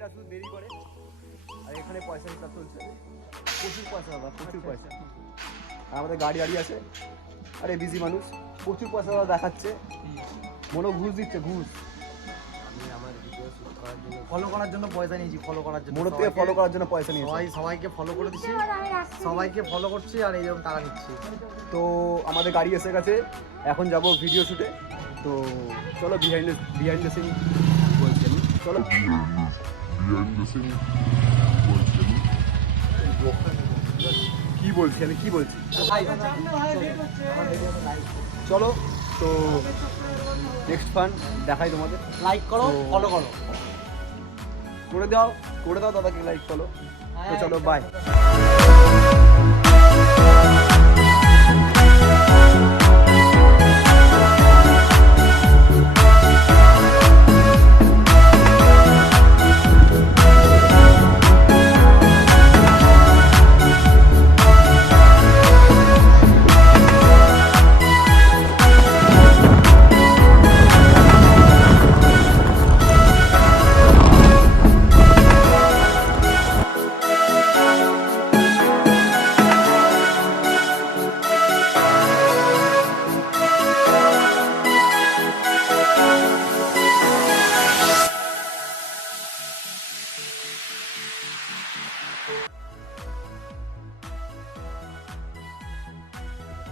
মেয়েরা শুধু দেরি করে, আর এখানে পয়সা হিসাব চলছে, প্রচুর পয়সা দাদা, প্রচুর পয়সা। আর আমাদের গাড়ি আছে, আরে বিজি মানুষ, প্রচুর পয়সা দাদা দেখাচ্ছে, মনে ঘুষ দিচ্ছে, ঘুষ। ফলো করার জন্য পয়সা নিয়েছি, ফলো করার জন্য, মোড় থেকে ফলো করার জন্য পয়সা নিয়েছি। সবাইকে ফলো করে দিচ্ছি, সবাইকে ফলো করছি আর এইরকম টাকা নিচ্ছি। তো আমাদের গাড়ি এসে গেছে, এখন যাব ভিডিও শুটে। তো চলো বিহাইন্ড দ্য সিন বলছি আমি, চলো কি বলছি চলো। তো নেক্সট ফান দেখাই তোমাদের। লাইক করো, ফলো করো, করে দাও দাদাকে লাইক ফলো। তো চলো বাই।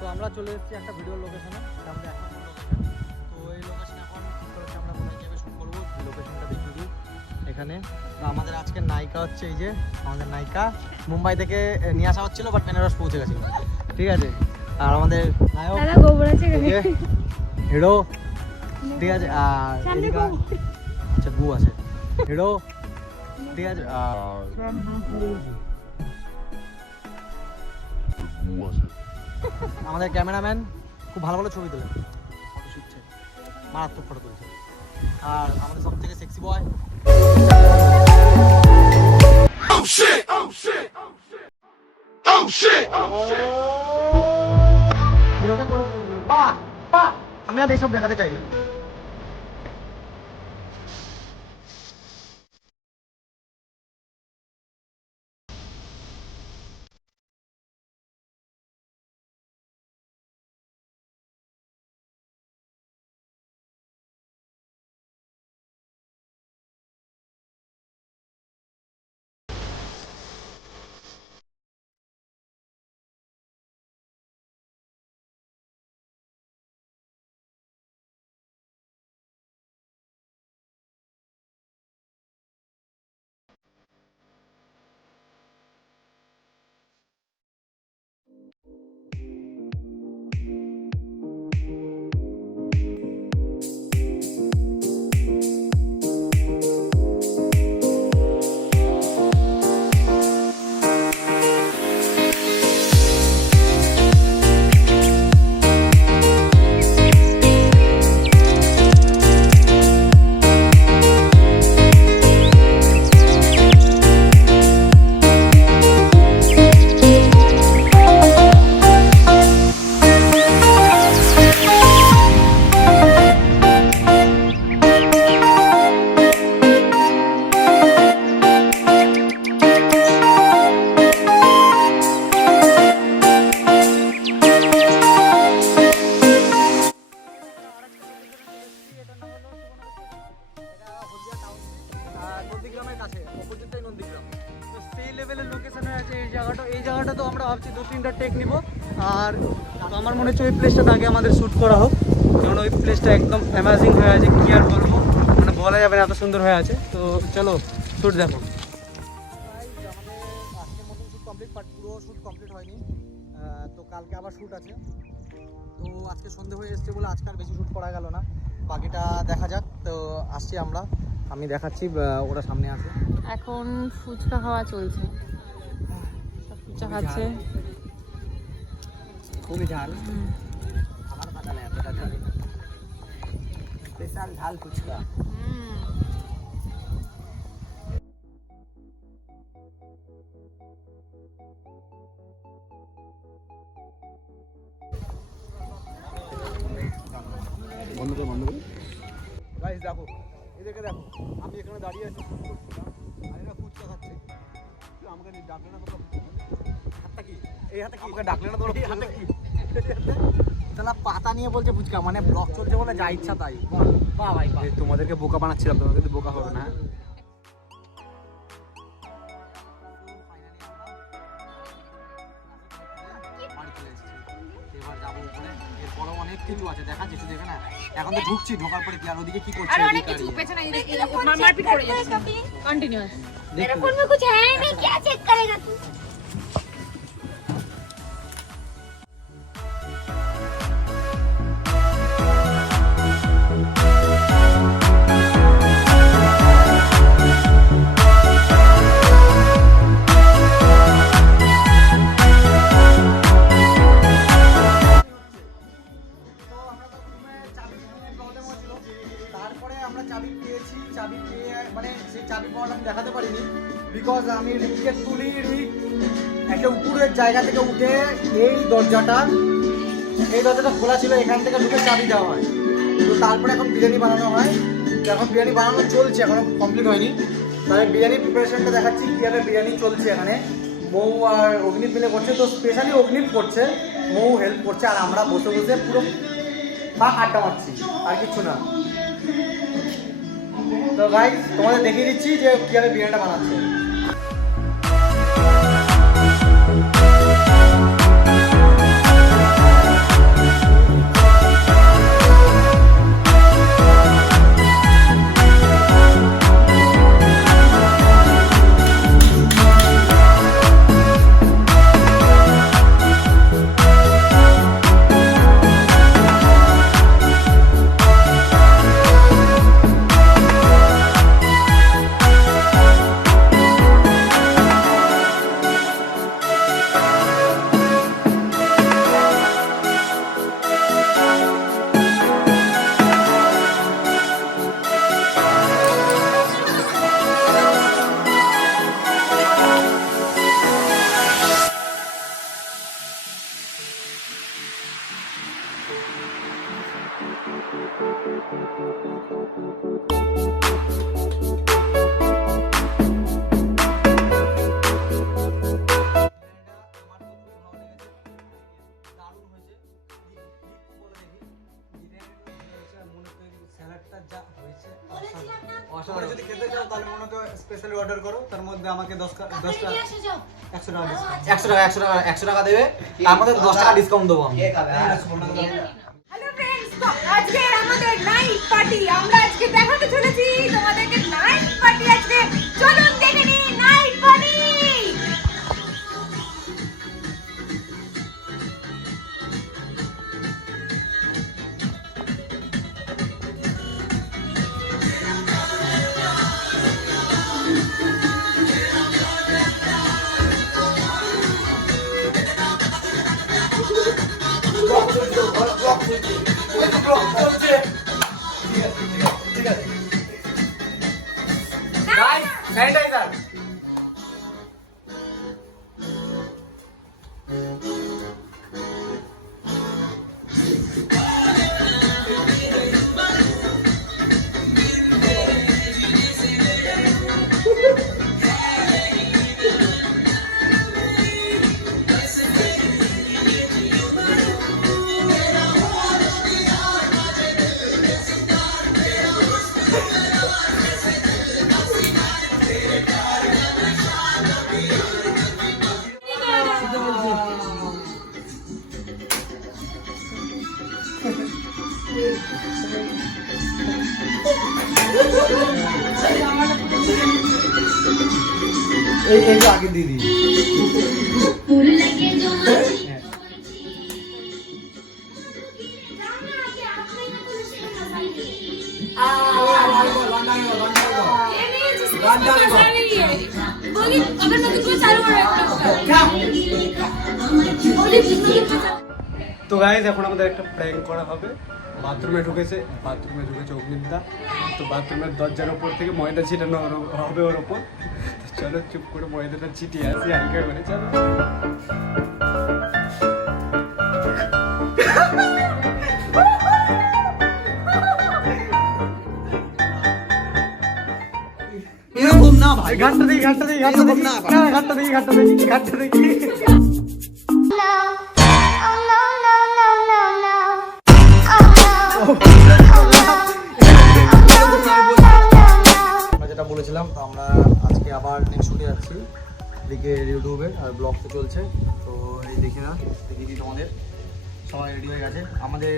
তো আমরা চলে এসেছি একটা ভিডিওর লোকেশনে, আমাদের এখন লোকেশন। তো এই লোকেশনে এখন ঠিক করেছি আমরা কোথায় জায়গায় শ্যুট করবো, লোকেশনটা দেখিয়ে দিই এখানে। তো আমাদের আজকের নায়িকা হচ্ছে এই যে আমাদের নায়িকা, মুম্বাই থেকে নিয়ে আসা হচ্ছিলো, বাট বেনারস পৌঁছে গেছিলো, ঠিক আছে। আর আমাদের নায়ক হিরো, ঠিক আছে। আর আচ্ছা গু আছে, হিরো, ঠিক আছে। আমাদের ক্যামেরাম্যান খুব ভালো ভালো ছবি তোলে, ফটো শুটছে, মারাত্মক ফটো তুলছে। আর আমাদের সব থেকে সেক্সি বয় আমি আর এইসব দেখাতে চাই না। নন্দীগ্রামের কাছে, অপোজিটটাই নন্দীগ্রাম। তো সেই লেভেলের লোকেশন হয়ে আছে এই জায়গাটা। এই জায়গাটা তো আমরা ভাবছি 2-3টা টেক নিব। আর আমার মনে হচ্ছে ওই প্লেসটা আগে আমাদের শ্যুট করা হোক, কারণ ওই প্লেসটা একদম অ্যামাজিং হয়ে আছে, কি আর বলবো, মানে বলা যাবে না, এত সুন্দর হয়ে আছে। তো চলো শ্যুট দেখো। আমাদের আজকের মতন শ্যুট কমপ্লিট, বাট পুরো শ্যুট কমপ্লিট হয়নি। তো কালকে আবার শ্যুট আছে। তো আজকে সন্ধে হয়ে এসছে বলে আজকে আর বেশি শ্যুট করা গেল না, বাকিটা দেখা যাক। তো আসছি আমরা, আমি দেখাচ্ছি, ওরা সামনে আসে। এখন ফুচকা খাওয়া চলছে, ফুচকা খাচ্ছে, খুবই ঝাল, আমার কথা নেই এতটা ঝাল, স্পেশাল ঝাল ফুচকা। বন্ধ করে গাইস দেখো, এদেরকে দেখো, আমি এখানে দাঁড়িয়ে আছি, আমাকে ডাকলে না তোমরা? হাতটা কি? এই হাতে আমাকে ডাকলে না তোমরা? হাতে কি? তাহলে পাতা নিয়ে বলছে ফুচকা, মানে ব্লগ চলছে বলে যা ইচ্ছা তাই। বাহ ভাই বাহ। এই তোমাদেরকে বোকা বানাচ্ছিলাম, তোমাকে তো বোকা হবে না। বাড়ি চলে এসেছি, এবার যাবো উপরে। এরপরও অনেক কিছু আছে দেখা, যেতে দেখে না। এখন তো ঢুকছি, ঢোকার পরে কি আর ওদিকে কি করছে? আরে অনেক কিছু পেছনে মারপিট করে যাচ্ছে কন্টিনিউয়াস। मेरे फोन में कुछ है ही नहीं, क्या चेक करेगा तू? তারপরে আমরা চাবি পেয়েছি, চাবি পেয়ে মানে সেই চাবি পাওয়াটা আমি দেখাতে পারিনি, বিকজ আমি রিককে তুলি। রিক একটা উপরের জায়গা থেকে উঠে এই দরজাটা খোলা ছিল, এখান থেকে ঢুকে চাবি দেওয়া হয়। তো তারপরে এখন বিরিয়ানি বানানো হয়। তো এখন বিরিয়ানি বানানো চলছে, এখনো কমপ্লিট হয়নি। তাহলে বিরিয়ানি প্রিপারেশনটা দেখাচ্ছি কীভাবে বিরিয়ানি চলছে। এখানে মৌ আর অগ্নিপ মিলে করছে, তো স্পেশালি অগ্নিপ করছে, মৌ হেল্প করছে, আর আমরা বসে বসে পুরো আড্ডা মারছি, আর কিছু না। তো ভাই তোমাদের দেখিয়ে দিচ্ছি যে কীভাবে বিরিয়ানিটা বানাচ্ছে। যদি খেতে চাও তাহলে মনে করো স্পেশালি অর্ডার করো, তার মধ্যে আমাকে 10 টাকা 100 টাকা দেবে, তার মধ্যে 10 টাকা ডিসকাউন্ট দেবো আমি। হ্যালো फ्रेंड्स, তো আজকে আমাদের নাইট পার্টি। আমরা আজকে দেখাতে চলেছি তোমাদেরকে নাইট পার্টি। আজকে চলুন দেখে নিই নাইট পার্টি। স্যানিটাইজার এই আগে দিদি তো গাইজ এখন আমাদের একটা প্র্যাঙ্ক করা হবে। বাথরুমে ঢুকেছে অগ্নিদা, তো বাথরুমের দরজার ওপর থেকে ময়দা ছিটানো হবে ওর ওপর। তো চলো চুপ করে ময়দাটা ছিটিয়ে আসি হালকা করে, চলো। এরকম না ভাই ঘাটটা দেখি ঘাটটা দেখি ঘাটটা দেখি না, না ঘাটটা দেখি ঘাটটা দেখি ঘাটটা দেখি No. Oh no, no, no, no, no. Oh no. আমরা যেটা বলেছিলাম তো আমরা আজকে আবার নেক্সট শুটে যাচ্ছি এদিকে ইউটিউবে আর ব্লগ তো চলছে তো এই দেখি না দেখি তোমাদের সবাই রেডি হয়ে গেছে আমাদের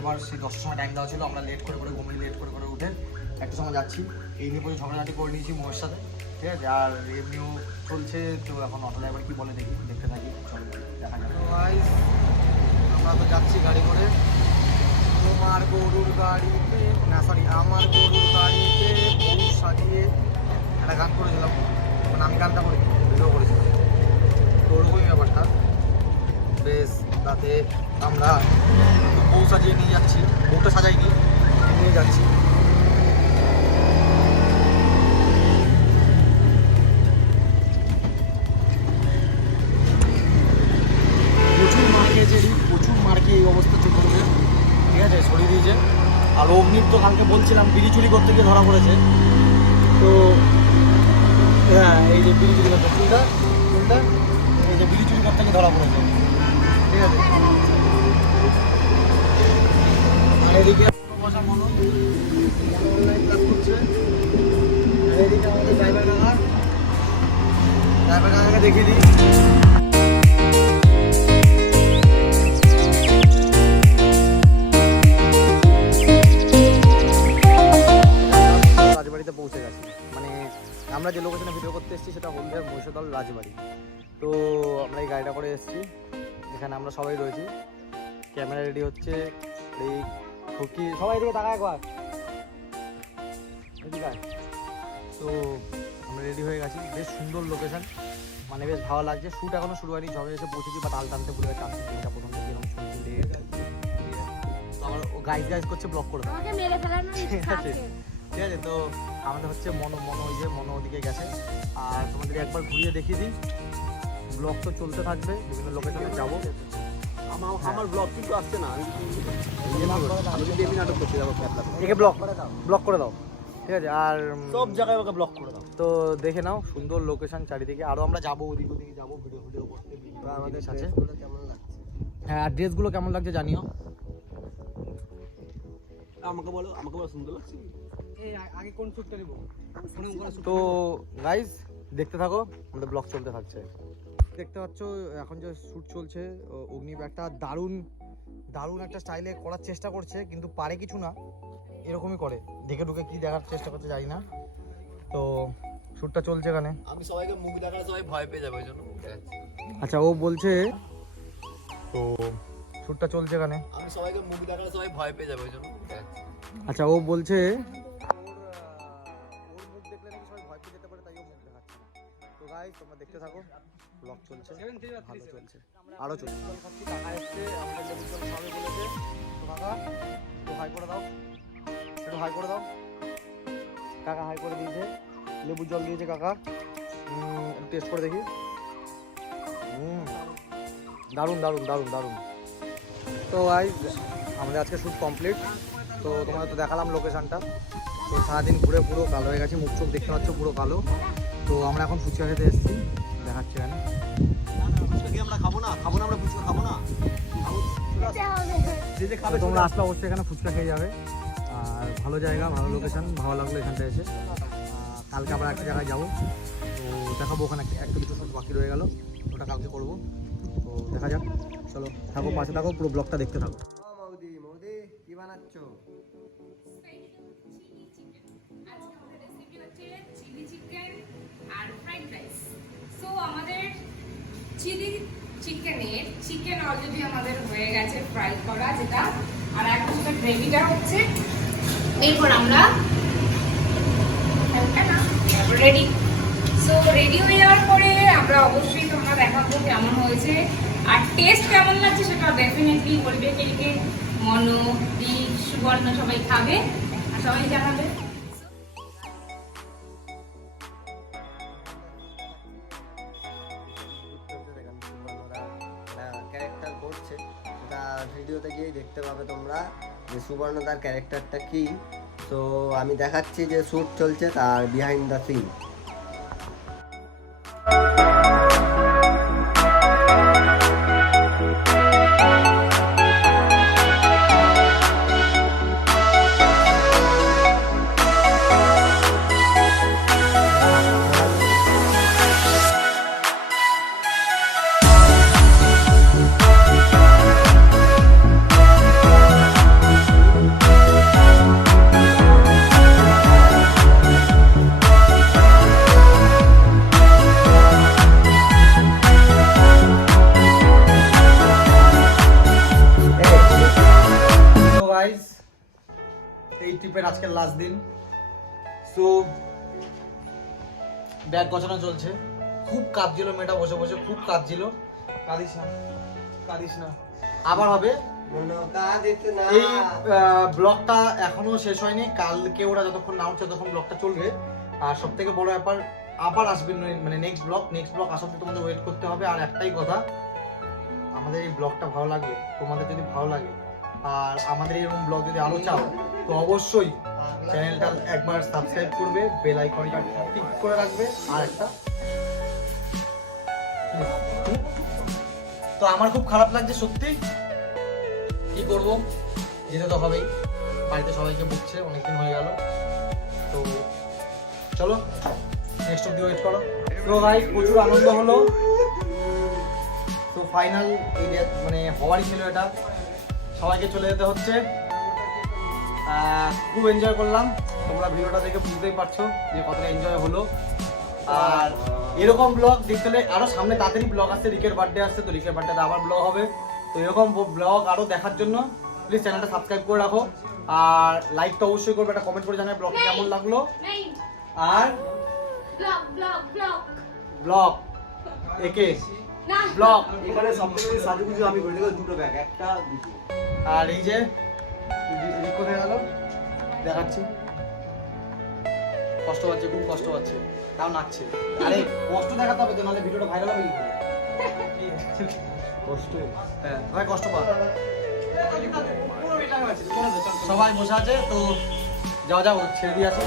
এবার সেই 10টার সময় টাইম দেওয়া ছিল আমরা লেট করে করে ঘুমিয়ে লেট করে করে উঠে একটা সময় যাচ্ছি এই নিয়ে প্রচুর ঝগড়াঝাটি করে নিয়েছি মোয়ের সাথে ঠিক আছে আর এমনিও চলছে তো এখন অটো ড্রাইভার কী বলে দেখি দেখতে থাকি চলো দেখা যাক আমরা তো যাচ্ছি গাড়ি করে তোমার গরুর গাড়িতে না সরি আমার গরুর গাড়িতে বউ সাজিয়ে একটা গান করেছিলাম মানে আমি গানটা করি ভিডিও করেছিলাম তো ওরকমই ব্যাপারটা বেশ তাতে আমরা বউ সাজিয়ে নিয়ে যাচ্ছি বউটা সাজাইনি নিয়ে যাচ্ছি প্রচুর মার্কে এই অবস্থা চলতে হবে ঠিক আছে সরিয়ে দিয়েছে আর অগ্নির তো কালকে বলছিলাম বিড়ি চুরি করতে গিয়ে ধরা পড়েছে তো হ্যাঁ এই যে বিড়ি চুরি করতে কোনটা এই যে বিড়ি চুরি করতে গিয়ে ধরা পড়েছে ঠিক আছে আর এদিকে বসা মনো অনলাইন ক্লাস করছে আর এদিকে আমাদের ড্রাইভার কাকাকে দেখিয়ে দিই রাজবাড়িতে পৌঁছে গেছি মানে আমরা যে লোকেশনে ভিডিও করতে এসেছি সেটা হলদিয়ার মহিষাদল রাজবাড়ি তো আমরা এই গাড়িটা করে এসেছি এখানে আমরা সবাই রয়েছি ক্যামেরা রেডি হচ্ছে এই খুকি সবাই এদিকে তাকায় একবার এদিকে তো আমরা রেডি হয়ে গেছি বেশ সুন্দর লোকেশন মানে বেশ ভালো লাগছে শ্যুট এখনো শুরু হয়নি ঝড়ে এসে পৌঁছেছি বা তাল টানতে ভুলে গেছে আসছি দিনটা প্রথম থেকে এরকম শুনছি তো আমার ও গাইজ করছে ব্লক করে দাও আমাকে মেরে ফেলার ঠিক আছে ঠিক আছে তো আমাদের হচ্ছে মনো ওই যে মনো ওদিকে গেছে আর তোমাদের একবার ঘুরিয়ে দেখিয়ে দিই ব্লগ তো চলতে থাকবে বিভিন্ন লোকেশনে যাবো আমার ব্লগ কিন্তু আসছে না আমি কিন্তু এমনি নাটক করছি যাবো একে ব্লক করে দাও ঠিক আছে আর সব জায়গায় ওকে ব্লক করে দাও তো দেখে নাও সুন্দর লোকেশন চারিদিকে আরও আমরা যাবো ওদিকে যাবো ভিডিও করতে আমাদের সাথে কেমন লাগছে হ্যাঁ আর ড্রেসগুলো কেমন লাগছে জানিও আমাকে বলো সুন্দর লাগছে আগে কোন শ্যুটটা নিব তো গাইজ দেখতে থাকো আমাদের ব্লগ চলতে থাকছে দেখতে পাচ্ছ এখন যে শ্যুট চলছে অগ্নি একটা দারুণ একটা স্টাইলে করার চেষ্টা করছে কিন্তু পারে কিছু না এরকমই করে দেখে ঢুকে কি দেখার চেষ্টা করতে জানি না তো শ্যুটটা চলছে এখানে আমি সবাইকে মুখ দেখালে সবাই ভয় পেয়ে যাবে ওই জন্য আচ্ছা ও বলছে তো শ্যুটটা চলছে এখানে আমি সবাইকে মুখ দেখালে সবাই ভয় পেয়ে যাবে ওই জন্য আচ্ছা ও বলছে ওর মুখ দেখলে নাকি সবাই ভয় পেয়ে যেতে পারে তাই ও মুখ দেখাচ্ছে না তো গাইস তোমরা দেখতে থাকো ব্লগ চলছে ভালো চলছে আরো চলছে কাকা এসছে আমাদের লেবুর জল খাবে বলেছে তো কাকা একটু হাই করে দাও কাকা হাই করে দিয়েছে লেবুর জল দিয়েছে কাকা একটু টেস্ট করে দেখি দারুণ তো গাইস আমাদের আজকে শ্যুট কমপ্লিট তো তোমাদের তো দেখালাম লোকেশনটা তো সারাদিন ঘুরে পুরো কালো হয়ে গেছে মুখ চোখ দেখতে পাচ্ছ পুরো কালো তো আমরা এখন ফুচকা খেতে এসেছি দেখাচ্ছি এখানে আমরা খাবো না আমরা ফুচকা খাবো না তো তোমরা আসলে অবশ্যই এখানে ফুচকা খেয়ে যাবে আর ভালো জায়গা ভালো লোকেশন ভালো লাগলো এখানটা এসে কালকে আবার একটা জায়গায় যাবো তো দেখাবো ওখানে একটা দুটো সব বাকি রয়ে গেল ওটা কালকে করবো তো দেখা যাক চলো থাকো পাশে থাকো পুরো ব্লগটা দেখতে থাকো মৌদি কি বানাচ্ছ চিলি চিকেন আর ফ্রাইড রাইস সো আমাদের চিলি চিকেন অলরেডি আমাদের হয়ে গেছে ফ্রাই করা যেটা আর এখন সেটা গ্রেভিটা হচ্ছে এরপর আমরা রেডি সো রেডি হয়ে যাওয়ার পরে আমরা অবশ্যই তোমরা দেখাবো কেমন হয়েছে আর টেস্ট কেমন লাগছে সেটা ডেফিনেটলি বলবে কে মনো দীপ সুবর্ণ সবাই খাবে আর সবাই জানাবে ক্যারেক্টার করছে সেটা ভিডিওতে গিয়েই দেখতে পাবে তোমরা যে সুবর্ণ তার ক্যারেক্টারটা কি। তো আমি দেখাচ্ছি যে শ্যুট চলছে তার বিহাইন্ড দ্য সিন। লাস্ট দিন। সো ব্যাগ গোছানো চলছে। খুব কাঁদছিল মেয়েটা বসে বসে, খুব কাঁদছিল। কাঁদিস না, আবার হবে। এই ব্লগটা এখনো শেষ হয়নি, কালকে ওরা যতক্ষণ না উঠছে ততক্ষণ ব্লগটা চলবে। আর সব থেকে বড় ব্যাপার আবার আসবে মানে নেক্সট ব্লগ আসার পর তোমাদের ওয়েট করতে হবে। আর একটাই কথা, আমাদের এই ব্লগটা ভালো লাগবে, তোমাদের যদি ভালো লাগে আর আমাদের এরকম ব্লগ যদি আরো চাও, তো অবশ্যই চ্যানেলটা একবার সাবস্ক্রাইব করবে, বেল আইকনটা টিক করে রাখবে। আর একটা, তো আমার খুব খারাপ লাগছে সত্যি, কি করবো, যেতে তো হবেই, বাড়িতে সবাইকে বুঝছে, অনেকদিন হয়ে গেল। তো চলো নেক্সট অব্দি ওয়েট করো। তো ভাই প্রচুর আনন্দ হলো। তো ফাইনাল এই মানে হওয়ারই ছিল এটা, সবাইকে চলে যেতে হচ্ছে। খুব এনজয় করলাম, তোমরা ভিডিওটা দেখে বুঝতেই পারছো যে কতটা এনজয় হলো। আর এরকম ব্লগ দেখতে হলে আরো সামনে তাড়াতাড়ি ব্লগ আসছে, রিকের বার্থডে আসছে, তো রিকের বার্থডেতে আবার ব্লগ হবে। তো এরকম ব্লগ আরো দেখার জন্য প্লিজ চ্যানেলটা সাবস্ক্রাইব করে রাখো, আর লাইক তো অবশ্যই করবে, একটা কমেন্ট করে জানাবে ব্লগটা কেমন লাগলো। আর ব্লগ একে ব্লগ এখানে সবথেকে বেশি সাজুগুজু আমি করি, দেখো দুটো ব্যাগ, একটা দুটো। আর এই যে রিক কোথায় গেল দেখাচ্ছি, কষ্ট পাচ্ছে, খুব কষ্ট পাচ্ছে, তাও নাচছে। আরে কষ্ট দেখাতে হবে তো, নাহলে ভিডিওটা ভাইরাল হবে কি করে? কষ্ট, হ্যাঁ ভাই কষ্ট পা। সবাই বসে আছে, তো যাও ছেড়ে দিয়ে আসো।